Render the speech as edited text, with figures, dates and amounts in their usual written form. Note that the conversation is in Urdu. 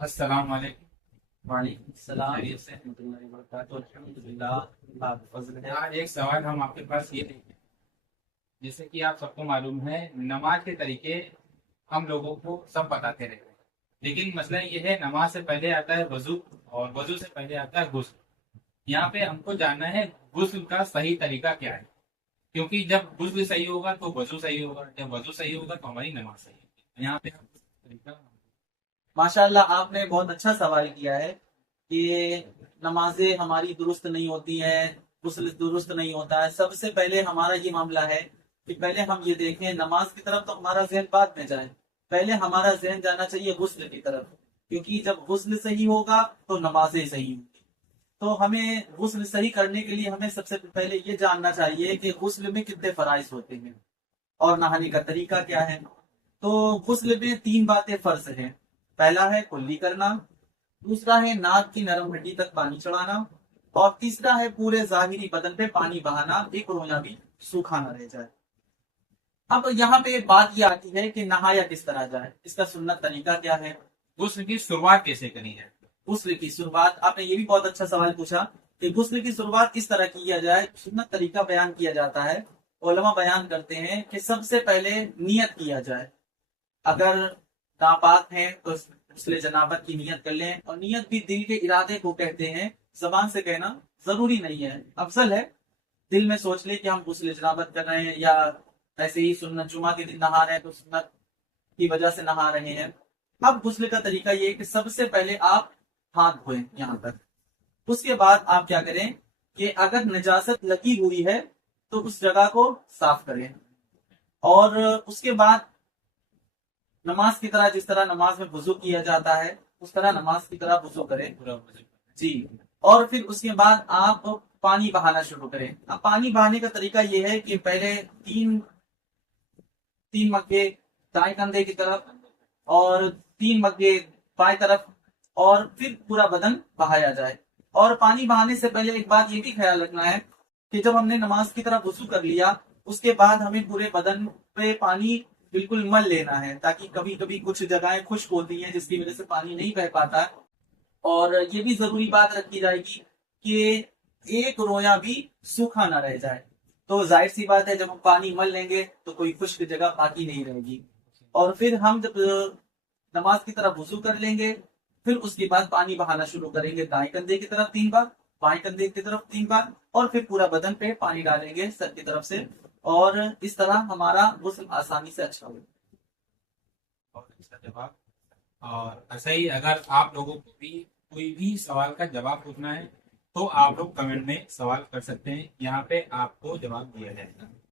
السلام علیکم۔ وعلیکم السلام خیریت سے؟ ورحمۃ اللہ وبرکاتہ، الحمد للہ، اللہ کا فضل ہے۔ آج ایک سوال ہم آپ کے پاس یہ لیں گے، جیسے کہ آپ سب کو معلوم ہے نماز کے طریقے ہم لوگوں کو سب بتاتے رہتے ہیں، لیکن مسئلہ یہ ہے نماز سے پہلے آتا ہے وضو، اور وضو سے پہلے آتا ہے غسل۔ یہاں پہ ہم کو جاننا ہے غسل کا صحیح طریقہ کیا ہے، کیونکہ جب غسل صحیح ہوگا تو وضو صحیح ہوگا، جب وضو صحیح ہوگا تو ہماری نماز صحیح ہوگی۔ یہاں پہ ہم طریقہ ماشاء اللہ، آپ نے بہت اچھا سوال کیا ہے کہ نمازیں ہماری درست نہیں ہوتی ہیں، غسل درست نہیں ہوتا ہے۔ سب سے پہلے ہمارا یہ معاملہ ہے کہ پہلے ہم یہ دیکھیں نماز کی طرف تو ہمارا ذہن بعد میں جائے، پہلے ہمارا ذہن جانا چاہیے غسل کی طرف، کیونکہ جب غسل صحیح ہوگا تو نمازیں صحیح ہوں گی۔ تو ہمیں غسل صحیح کرنے کے لیے ہمیں سب سے پہلے یہ جاننا چاہیے کہ غسل میں کتنے فرائض ہوتے ہیں اور نہانے کا طریقہ کیا ہے۔ تو غسل میں تین باتیں فرض ہیں۔ پہلا ہے کلی کرنا، دوسرا ہے ناک کی نرم ہڈی تک پانی چڑھانا، اور تیسرا ہے پورے ظاہری بدن پہ پانی بہانا، ایک رویا بھی سوکھا نہ رہ جائے۔ اب یہاں پہ بات یہ آتی ہے کہ نہایا کس طرح جائے، اس کا سنت طریقہ کیا ہے۔ غسل کی شروعات کیسے کرنی ہے؟ غسل کی شروعات، آپ نے یہ بھی بہت اچھا سوال پوچھا کہ غسل کی شروعات کس طرح کیا جائے، سنت طریقہ بیان کیا جاتا ہے۔ علماء بیان کرتے ہیں کہ سب سے پہلے نیت کیا جائے، اگر ناپاک ہیں تو غسل جنابت کی نیت کر لیں، اور نیت بھی دل کے ارادے کو کہتے ہیں، زبان سے کہنا ضروری نہیں ہے، افضل ہے دل میں سوچ لے کہ ہم غسل جنابت کر رہے ہیں، یا ایسے ہی سنت جمعہ کے دن نہا رہے ہیں تو سنت کی وجہ سے نہا رہے ہیں۔ اب غسل کا طریقہ یہ ہے کہ سب سے پہلے آپ ہاتھ دھوئیں یہاں تک، اس کے بعد آپ کیا کریں کہ اگر نجاست لگی ہوئی ہے تو اس جگہ کو صاف کریں، اور اس کے بعد نماز کی طرح، جس طرح نماز میں وضو کیا جاتا ہے اس طرح نماز کی طرح وضو کریں پورا وضو۔ جی۔ اور پھر اس کے بعد آپ پانی بہانا شروع کریں۔ اب پانی بہانے کا طریقہ یہ ہے کہ پہلے تین تین مگے دائیں کندھے کی طرف، اور تین مگے بائیں طرف، اور پھر پورا بدن بہایا جائے۔ اور پانی بہانے سے پہلے ایک بات یہ بھی خیال رکھنا ہے کہ جب ہم نے نماز کی طرح وضو کر لیا، اس کے بعد ہمیں پورے بدن پہ پانی بالکل مل لینا ہے، تاکہ کبھی کبھی کچھ جگہیں خشک ہوتی ہیں جس کی وجہ سے پانی نہیں بہ پاتا ہے۔ اور یہ بھی ضروری بات رکھی جائے گی کہ ایک رویا بھی سوکھا نہ رہ جائے۔ تو ظاہر سی بات ہے جب ہم پانی مل لیں گے تو کوئی خشک جگہ باقی نہیں رہے گی۔ اور پھر ہم جب نماز کی طرف وضو کر لیں گے، پھر اس کے بعد پانی بہانا شروع کریں گے دائیں کندھے کی طرف 3 بار، بائیں کندھے کی طرف 3 بار، اور پھر پورا بدن پہ پانی ڈالیں گے سر کی طرف سے، اور اس طرح ہمارا غسل آسانی سے اچھا ہوگا۔ بہت اچھا جواب۔ اور ایسا ہی اگر آپ لوگوں کو بھی کوئی بھی سوال کا جواب پوچھنا ہے تو آپ لوگ کمنٹ میں سوال کر سکتے ہیں، یہاں پہ آپ کو جواب دیا جائے گا۔